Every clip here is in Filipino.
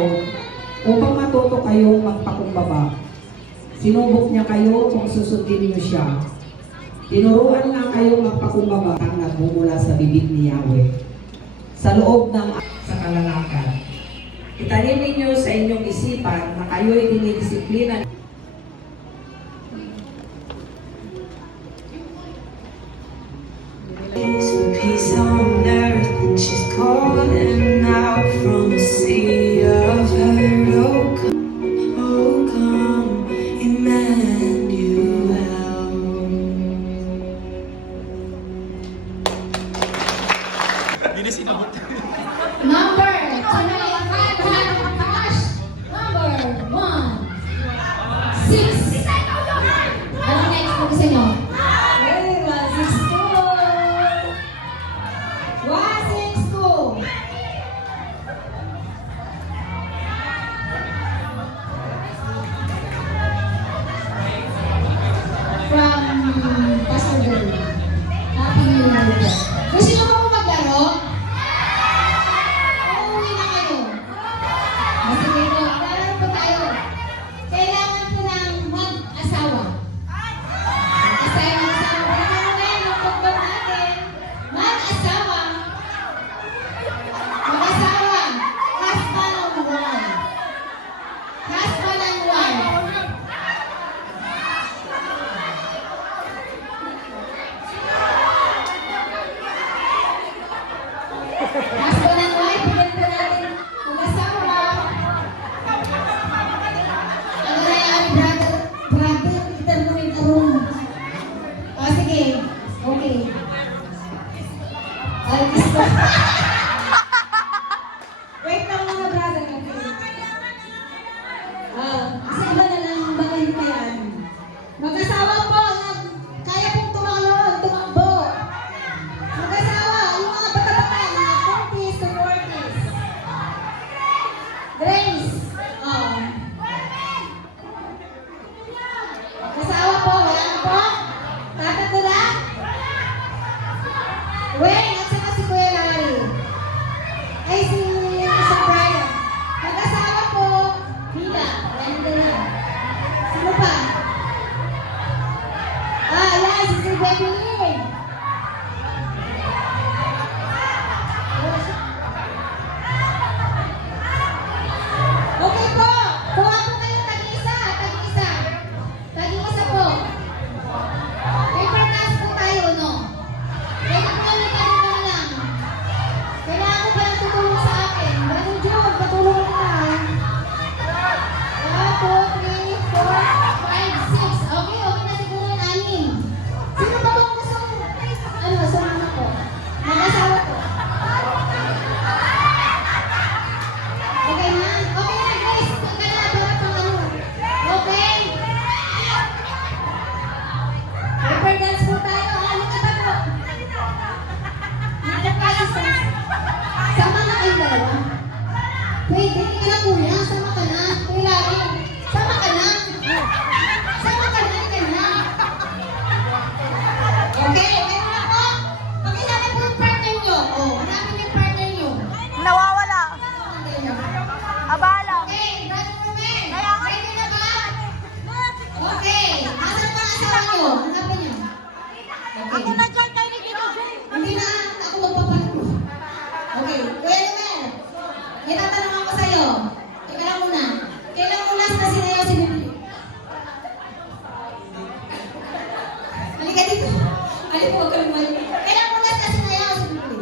taon upang matuto kayong magpakumbaba. Sinubok niya kayo kung susundin niyo siya. Tinuruan nga kayong magpakumbaba ang nagmumula sa bibig ni Yahweh. Sa loob ng sa kalalakan. Itanim ninyo sa inyong isipan na kayo'y dinidisiplina. Peace on earth, and she's calling out from a sea of hurt. Oh come, Emmanuel. Number 500 cash. Number 1, 6. Ano next po gusto nyo? 162. From Pastor Girl. Happy New Year. Gusto nyo po maglaro? Uuwi na kayo. Sige po, laro po tayo. Kailangan po ng mag-asawa. Mag-asawa. Ano na yun, ang football natin. Mag-asawa. Mag-asawa. Husband and wife. Husband and wife. Husband and wife, bigyan po natin mag-asawa. Ano na yan, brother, itan mo yung room. O, sige. Okay. Ay, gusto. Wait lang mga brother. Kasi iba na lang ang bagay pa yan. Mag-asawa po, kaya pong tumakbo. Mag-asawa, yung mga bata-bata, mga 40s to 40s. Grace. Mag-asawa po, wala na po. Tatatlo na. Weng, at saka si Kuya Larry. Ay, si Brian. Mag-asawa po, Mila. Yan na. Sino pa? Ayan, si Sir Beverly. Okay po. Kuha po kayo tag-isa. Tag-isa po. Paper task po tayo, no? Pwede po kami kanina lang. Kailangan ko pa lang tutulong sa akin. Brother John, patulong ka. 1, 2, 3, 4, 5, 6. Okay na siguro yung 6. Sino ba bang gusto? Sumama po. Mag-asawa po. Okay na? Okay na, guys. Punta na para pang ano. Okay? Paper dance po tayo. Ano ka ba po? Sama na kayo dalawa. Pwede, hindi ka na kuya. Sama ka na. Kuya Larry. Sama ka na. Hindi ka na. Okay, okay na po. Pakilala po yung partner nyo. Hanapin yung partner nyo. Nawawala. Abala. Okay, Brother Ruben. Ready na ba? Okay. Asan pa ang asawa nyo? Hanapin nyo. Okay. Ako na dyan, tayo ni Tito Jay. Hindi na ako magpapalo. Okay. Kuya Ruben, may tatanong ako sa'yo. Teka lang muna. Kailan mo last na sinayaw si Bibi? Halika dito. Halika, huwag ka lumalik. Kailan mo last na sinayaw si Bibi?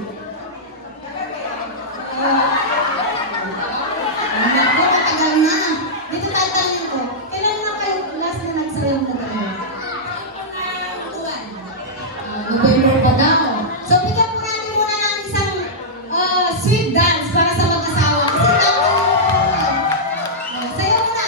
Ako, katagal na. Dito tatanungin ko. Kailan na kayo last na nagsayaw na tayo? November pa daw. So, bigyan po natin muna ng isang sweet dance para sa mag-asawa. Kasi sayo muna.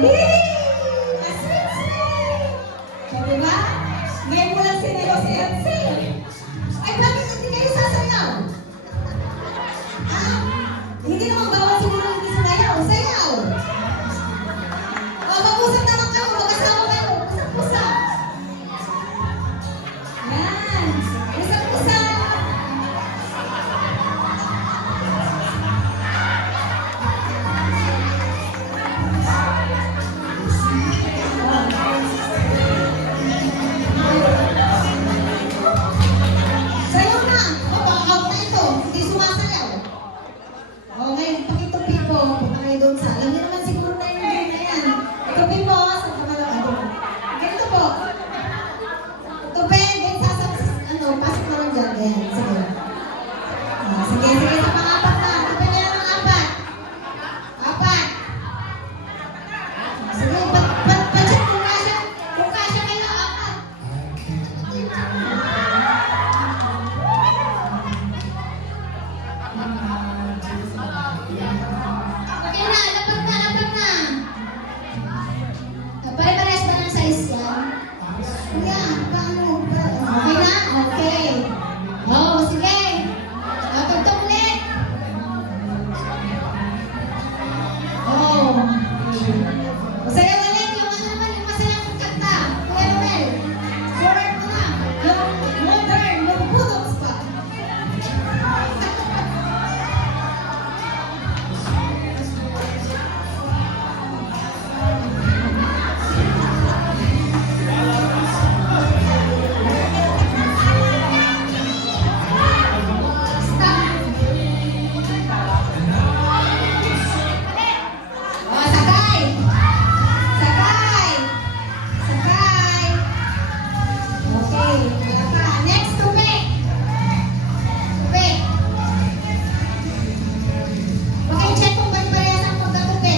Yay! Aswit-swit! O, diba? Ngayon mo lang sinelo si Elsie. Ay, bakit hindi kayo sasayaw? Ha? Hindi naman bawal siguro hindi sumayaw. Sayaw! O, mag-usap naman kayo. Mag-asawa kayo. Usap-usap. Yan. Usap-usap. Sayaw na! O, baka out na ito. Hindi sumasayaw. O, ngayon, pakitupi po. Punta kayo doon sa... Alam niyo naman siguro na yung game na yan. Tupi po sa kamalakado. Ganito po. Tupi, ganyan ano, pasok naman dyan. Ganyan, sige. Sige, sige, sa pang-apat na. Tupi na yan ang apat. Apat. Sige, pa-check kung kasya kayo, apat. Okay na, lapag na, lapag na. Pare-pares ba ng size yan? Kuya, paano? Okay na? Okay. Oo, sige. Lapag to ulit. Oo. Masaya ulit yung ano naman, yung masayang kanta. Kuya Noel, forward mo na. Yung modern, yung budoks pa. Stop. Oh, sakay. Sakay. Sakay. Okay, wala pa. Next, tupi. Tupi. Paki-check kung pare-parehas ang pagkatupi.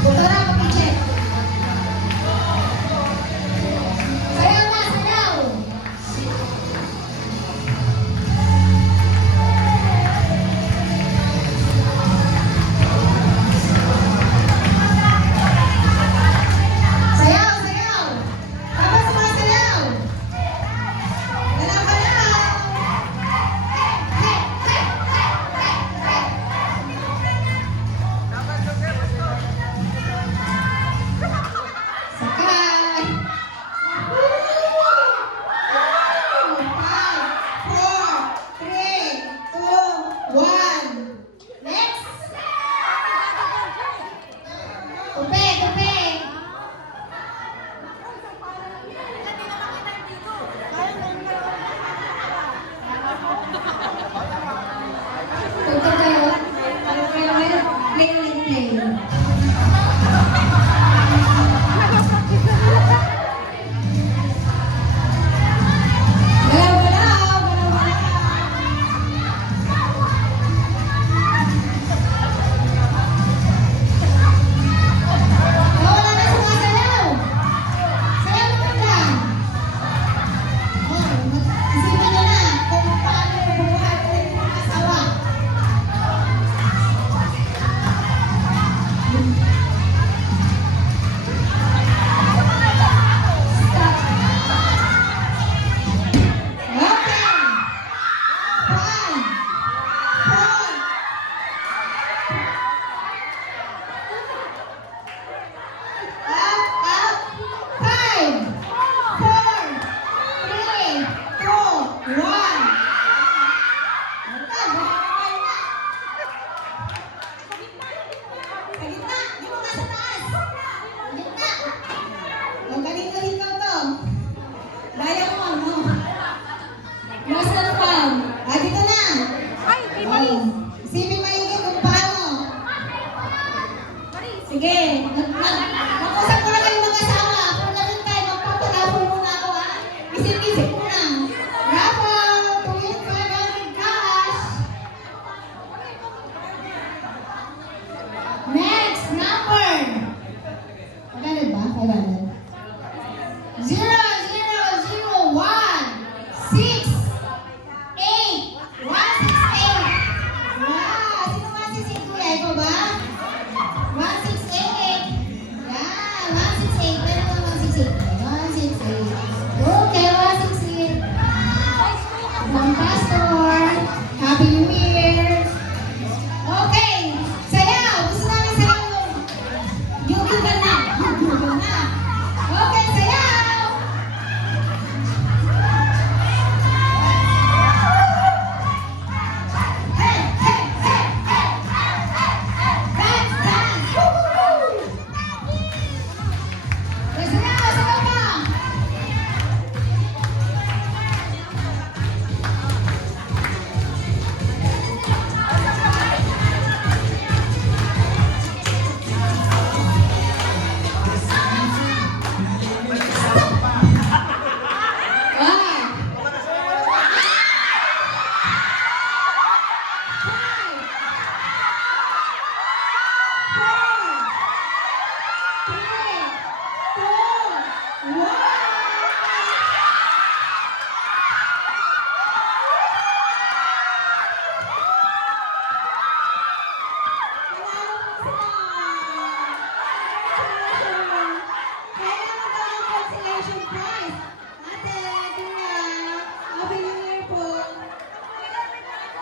Doktora, paki-check. Sayaw na, sayaw. Sayaw, sayaw. Tapos sumasayaw. Galaw-galaw. Hey, hey, hey, hey, hey. Sakay. 5, 4, 3, 2, 1. Next. Tupi, tupi. Tutok kayo. Play ulit, play. Galaw-galaw, galaw-galaw. Oh, wala na sumasayaw. Sayaw naman lang. Oh, isipan niyo na kung paano bubuhay ulit ng mga asawa. Stop. Okay. 5, 4. Up. 5, 4, 3, 2, 1. Sa gitna, di mo nasa taas. Sa gitna. Huwag kanino-hinaw to. Daya mo, no? Master Pam. Dito na.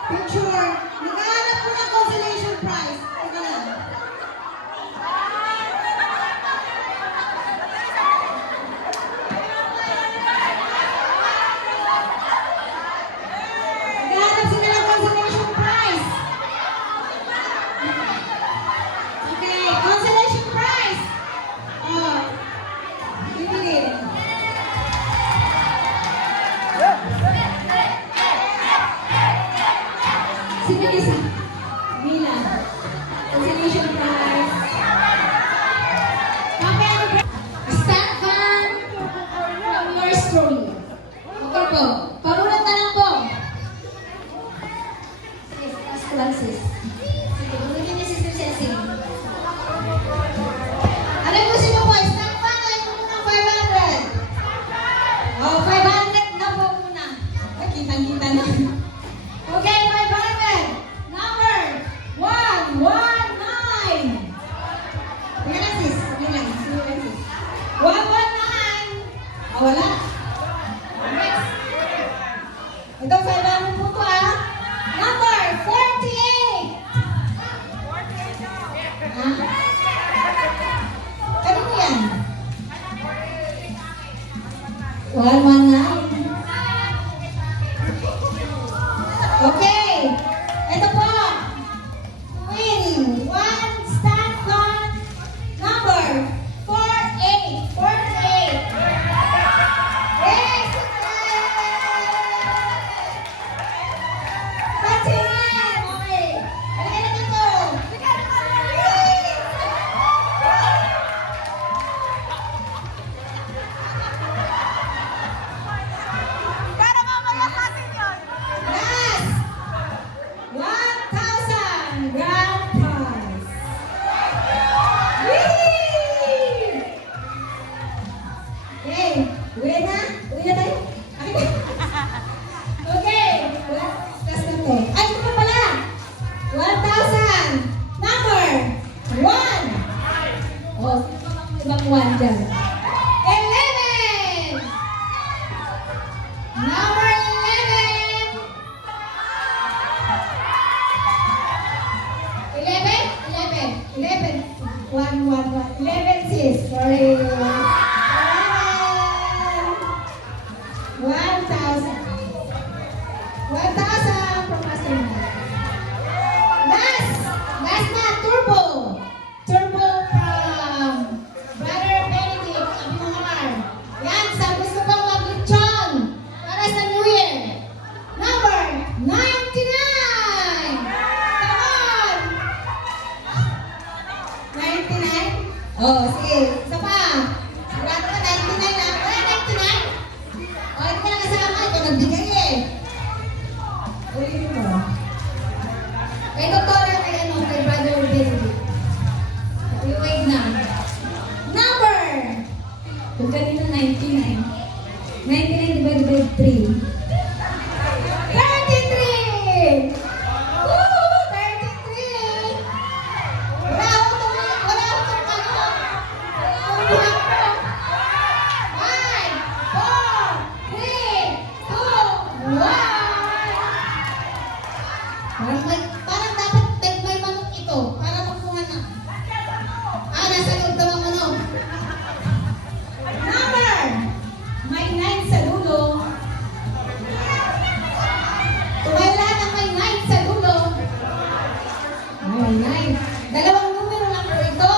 Picture. Naghahanap po ng consolation prize. Teka lang. Naghahanap sila ng consolation prize. Okay, consolation prize. Oh, bibili. Sino isa? Mila. Consolation prize. Okay, stand firm from your story. Okay po. Pamulat na lang po. Sis, last one, sis. Sige, ulitin niyo, Sister Ceci. Ano yung gusto niyo po? Stand firm o ito muna 500? Oh, 500 na po muna. Ay, kitang-kita na. Okay, 500. Number 119. Tingnan lang, sis. Tingnan lang. Tingnan lang, sis. 119. Ah, wala. Next. Ito, 500 po ito, ah. Number 48. Ah? Kanino yan? 119. Okay. Ito po. Winning. One stand on number 48. 48. Yes! Patingin! Okay. Halika na dito. Pero mamaya natin yun. Last! 1,000 grand prize! Whee! Okay, uwi na? Uwi na tayo? Okay, last na to. Ay, ito pa pala! 1,000! Number 1! Oh, sino pa bang ibang 1 dyan? 11! Number 11! 11? 11, sis. Sorry. 11. 1,000. 1,000 from Master Mike. Last na, Turbo. Turbo from Brother Benedict, Abimong Amar. Yan, sa gusto pang mag-lechon para sa New Year. Number 99. Come on. 99? Oh, sige. Isa pa. Sigurado ka, 99 na. Wala, 99? O, hindi ka na kasama. Ito, nagbigay eh. Ulitin mo. Kay Dr. Kay ano, kay Brother Benedict. Wait na. Number! Kung kanina 99. 99 divided by 3. 33! Woo! 33! Wala akong ano. Wala akong buhak ko. 5, 4, 3, 2, 1. Parang dapat may manok ito para magkuha na. Ah, nasa loob daw ang manok. Number! May 9 sa dulo. Wala na may 9 sa dulo. May 9. Dalawang numero lang po ito.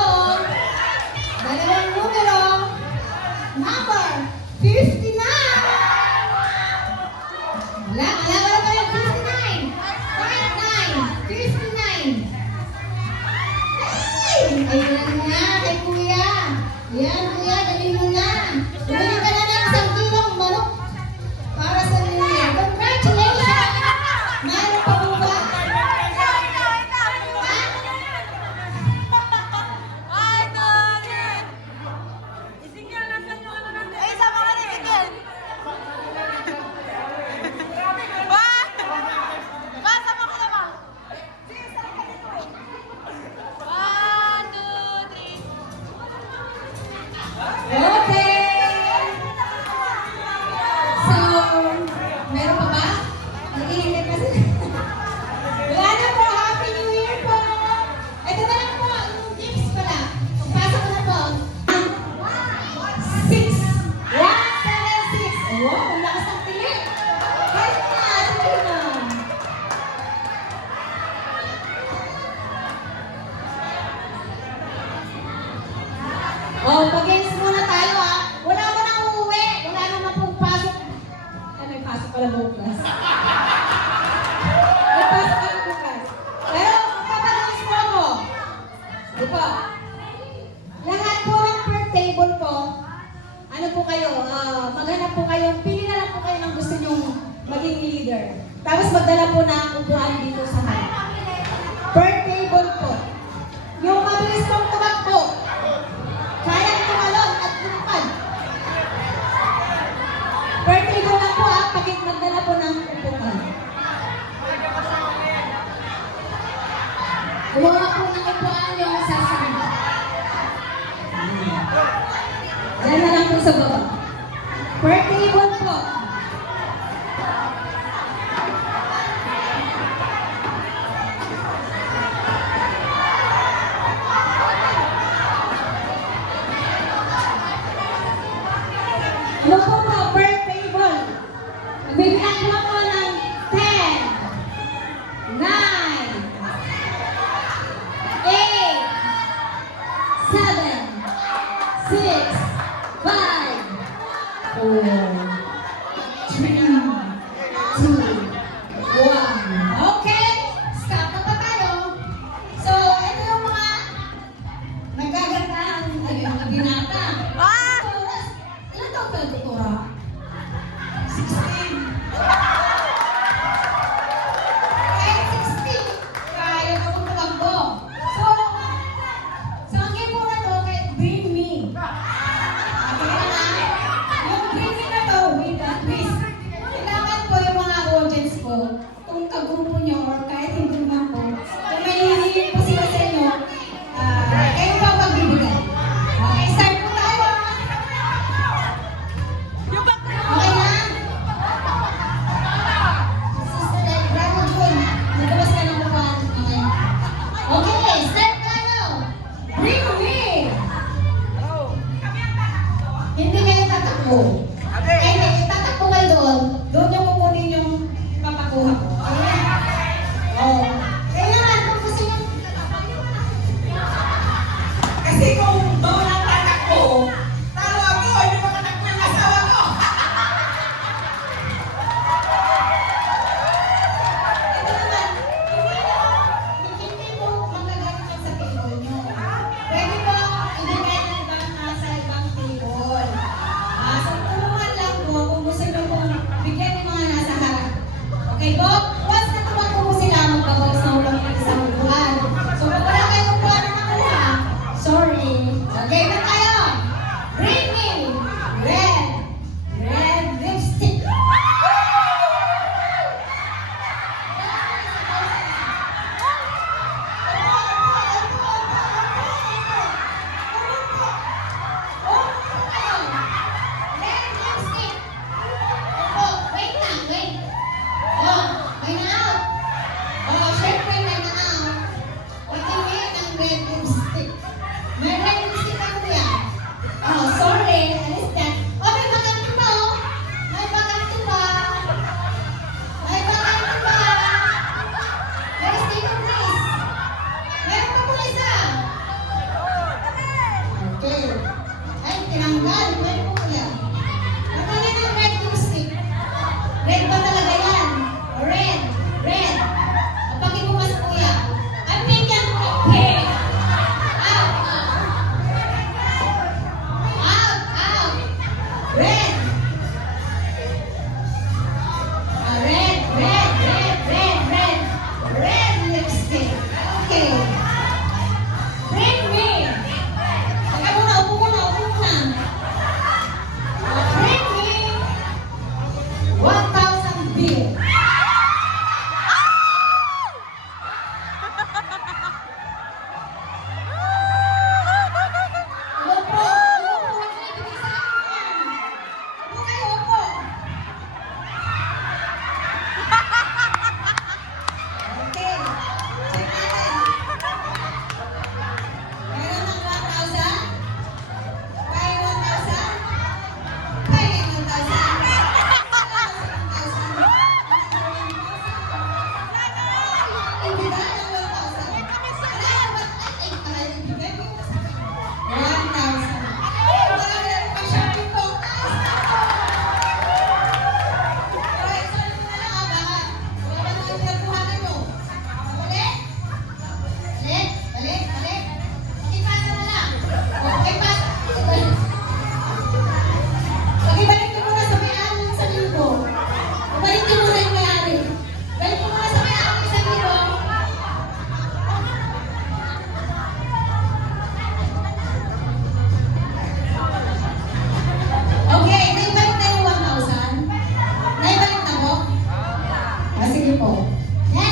Dalawang numero. Number 59. Wala pa yung 59. 59. mag-games muna tayo ha. Wala mo nang uuwi. Wala naman pong pasok. Ay, may pasok pala bukas. May pasok pala bukas. Pero, magpapagalis mo ako. Di po. Lahat po ng per table po, ano po kayo, maghanap po kayo, pili na lang po kayo ng gusto nyong maging leader. Tapos magdala po ng upuan dito sa harap. Per table po. Yung mabilis pong tumakbo, kayang tumalon at lumipad. Per table lang po pagit magdala po ng upuan. Gumawa po ng upuan yung sasabi. Diyan na lang po sa baba. Per table po. Ano po po, per table? Bibigyan ko po ng 10, 9, 8, 7, 6, 5, 4, 3, 2, 1. Okay, stop na pa tayo. So, ito yung mga nagagandaan, yung mga binata. Ah! Ilan taon ka, Doktora? 16. Kahit 16, kaya ka pong tumakbo. So, ang game mo na to, kahit bring me. Okay na na? Yung bring me na to, with that twist. Kailangan po yung mga audience ko, kung kagrupo nyo or kahit hindi naman po, kung may hihingin po sila sa inyo, kayo pa magbibigay. Okay, start po tayo. Okay na? Sister, Bravo June, nagbawas ka ng upuan. Okay. Okay, start tayo. Bring me. Hindi kayo tatakbo. Ay, hindi, tatakbo kayo doon. Doon yung kukunin yung papakuha ko. Okay?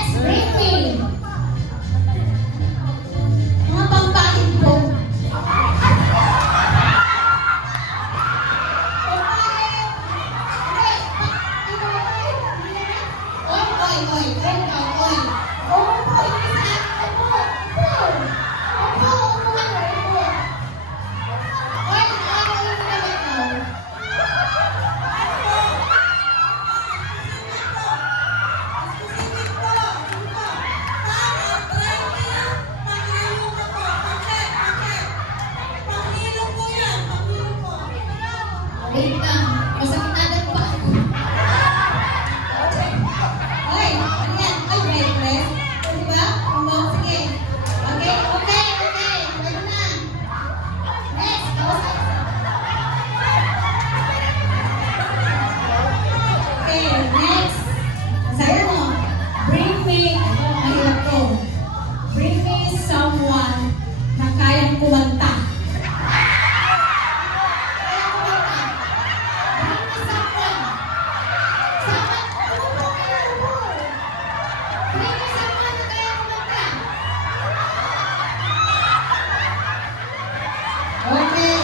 Next, bring me. Mga pangbahin po. Wait lang, masakit agad pa. Ay, ano yan? Ay, breathless. Diba? Sige. Okay. Pwede na. Next. Okay, next. Sayo mo. Bring me, ito, mahirap to. Bring me someone na kayang kumanta. Okay.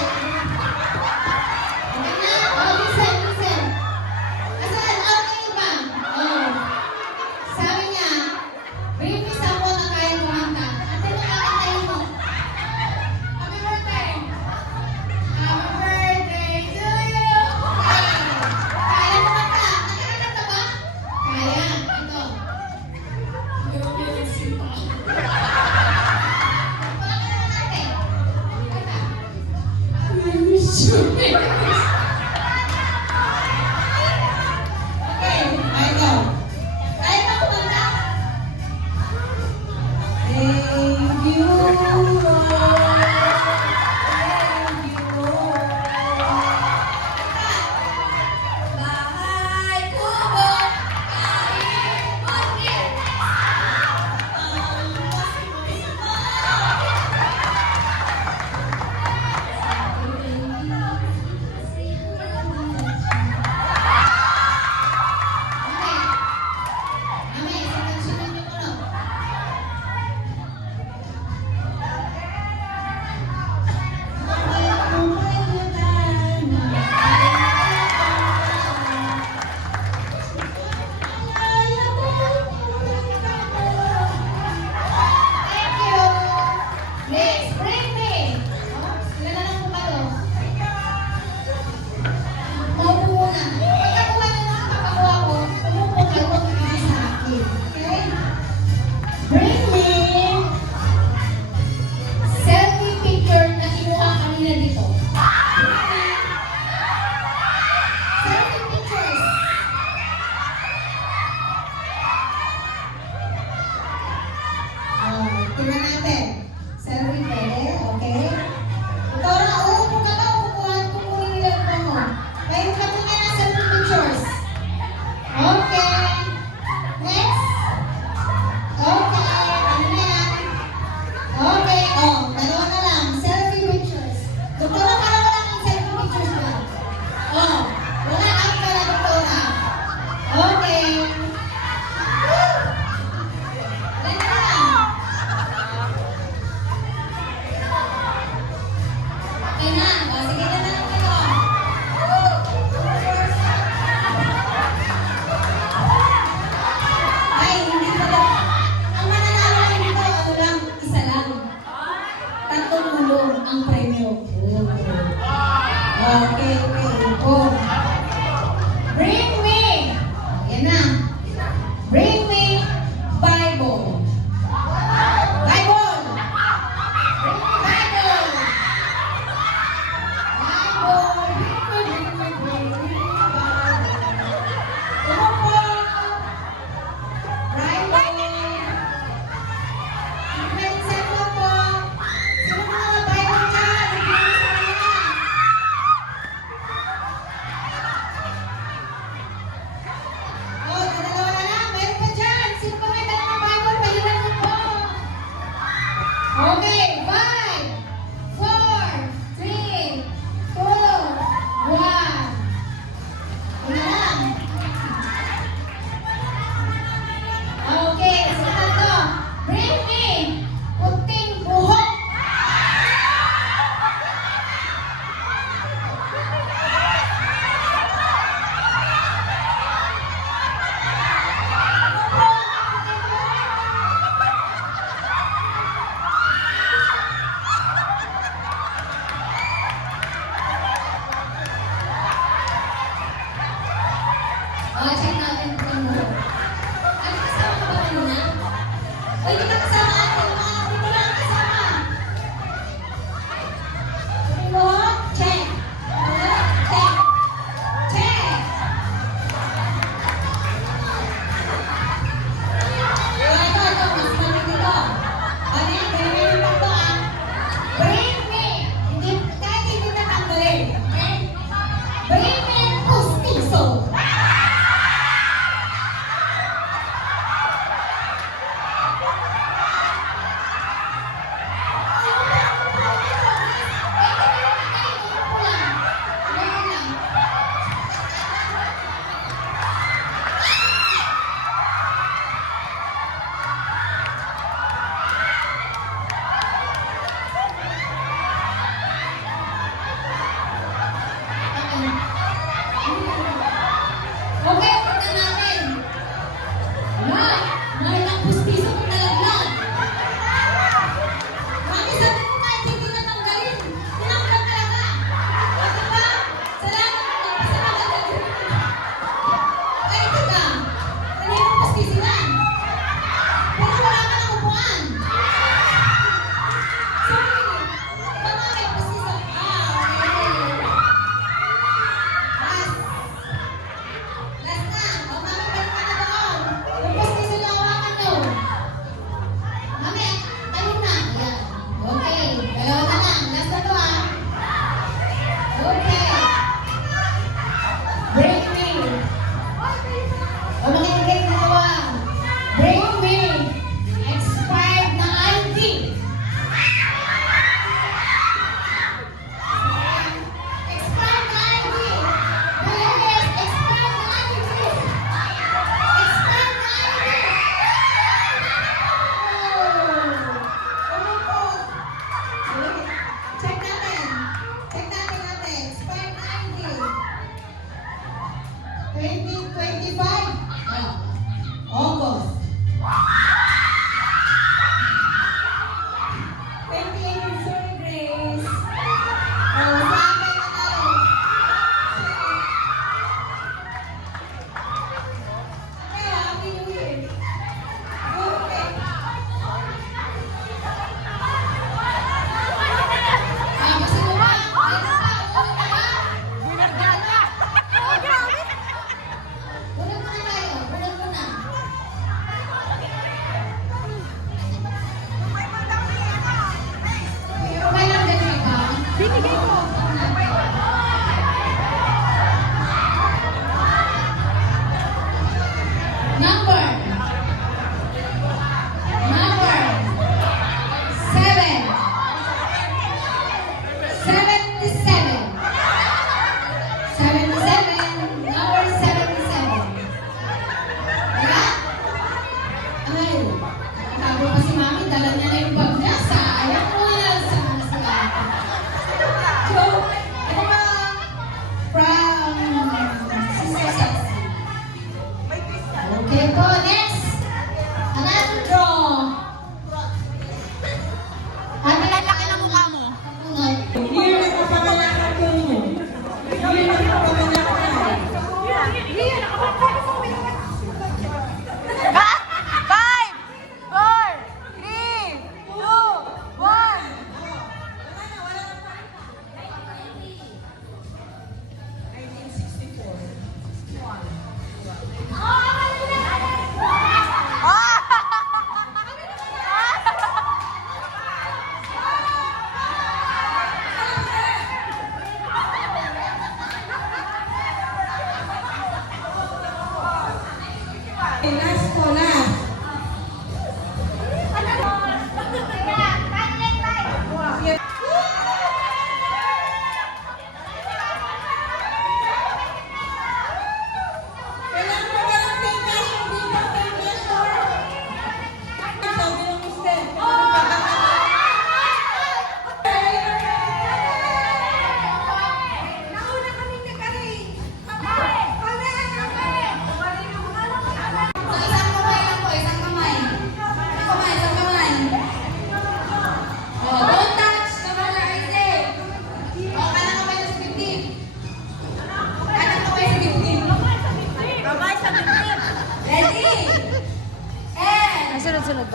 Okay na. Oh, listen. Asan? Okay ba? Oh. Sabi niya, bring me someone na kaya kumanta. Ate, nakakantayin mo. Happy birthday! Happy birthday to you! Okay. Kaya kumanta. Nakakanta ba? Kaya. Ito. Okay, I go. Kaya ba kumanta? Thank you, Lord. Thank you, Lord. Bahay kubo, kahit bakit. Next, bring me. Sila na lang pumalo. Maupo muna. Pagkakuha na lang kapakuha ko, umupo kayo makikinig sa akin. Okay? Bring me selfie picture na kinuha kanina dito. Selfie pictures. Tingnan natin. Selfie pwede, okay? Ikaw na, uupo ka ba? Kukunin nila ito mo. Kayo ka muna na selfie pictures. Okay. Next. Okay. Ano na yan? Okay. Oh, dalawa na lang. Selfie pictures. Doktora, para wala kang selfie pictures ba? Oh, wala kang pala, doktora. Okay. Woo! Ganyan na lang. O, hindi ka kasama atin. Hindi mo lang kasama. Mo, check. Check. Check. Ito, mas mali dito. Ano yan? Bring me yung takbo, ah. Bring me. Hindi, kahit hindi natanggalin. Okay? Bring me yung pustiso. Okay, punta natin. Wala. Mahal ang pustiso kung nalaglag. Mami, sabi mo kahit hindi natanggalin. Tinanggal talaga. O, diba? Salamat po. Salamat po. Ay, teka. Kanina yung pustiso yan. Pero wala ka ng upuan. Sorry. Baka may pustiso. Okay. Last na. O, mami, balik ka na doon. Yung pustiso na hawakan nyo. Mami, tayo na. Ayan. Okay. Dalawa na lang. Last na to, ah. Okay. Bring me. O, makinig na dalawa. Bring me. Expired na ID. Expired na ID. Yes, expired na ID. Expired na ID. Ano po? Check natin. Check natin. Expired na ID. 2025. August. 28 sorry, Grace. Sa akin na tayo. Okay, Happy New Year. Okay. Gusto mo ba? Meron pa? Uuwi ka ba? Oh, grabe! Bunod muna tayo. Bunod muna. Okay lang din ba? Binigay ko! Number 7. 77. 77. Number 77. Wala? Ay, nakatago pa si Mami. Dala niya na yung bag niya. Sayang mo yan. Sana sila. So, ito ba? From Sister Sexy. Okay po, next. Another draw. Ano Lalaki ng mukha mo. Year na kapanganakan ko. Year na kapanganakan. Five, four, three, two, one.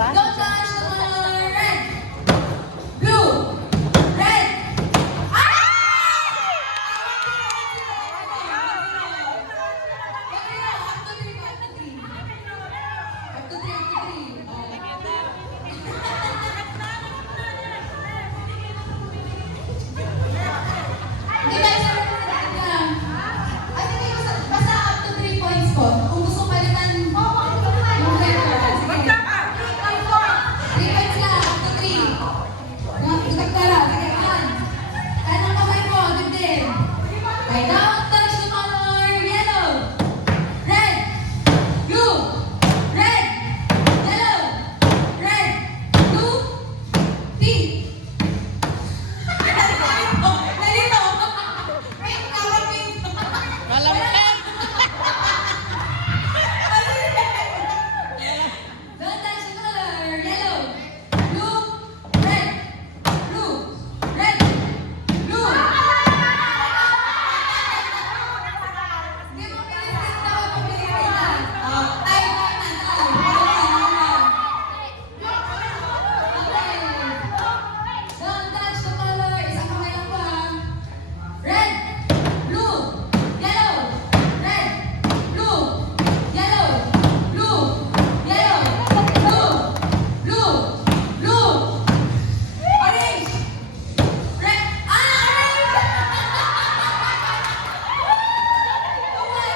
Don't touch the color red. Blue. Red. Hindi ba isa rin Ay, hindi ko basta up to 3 points po. Kung gusto palitan, yung red card. Sige. 3 points lang, up to 3. Nagtara, sige, on. Anong kamay mo, dibdib. Okay, now touch the color yellow. Red. Blue. Red. Yellow. Red. Blue. Pink. Nalito. Pink, dapat pink. Don't touch the color yellow. Blue. Red. Blue. Red. Blue. Hindi mo pinisit na ako pinisit na. Time na. Okay. Don't touch the color. Isang kamay lang po ha. Red. Blue. Yellow. Red. Blue. Yellow. Blue. Yellow. Blue. Blue. Blue. Orange. Red. Orange! Tumal.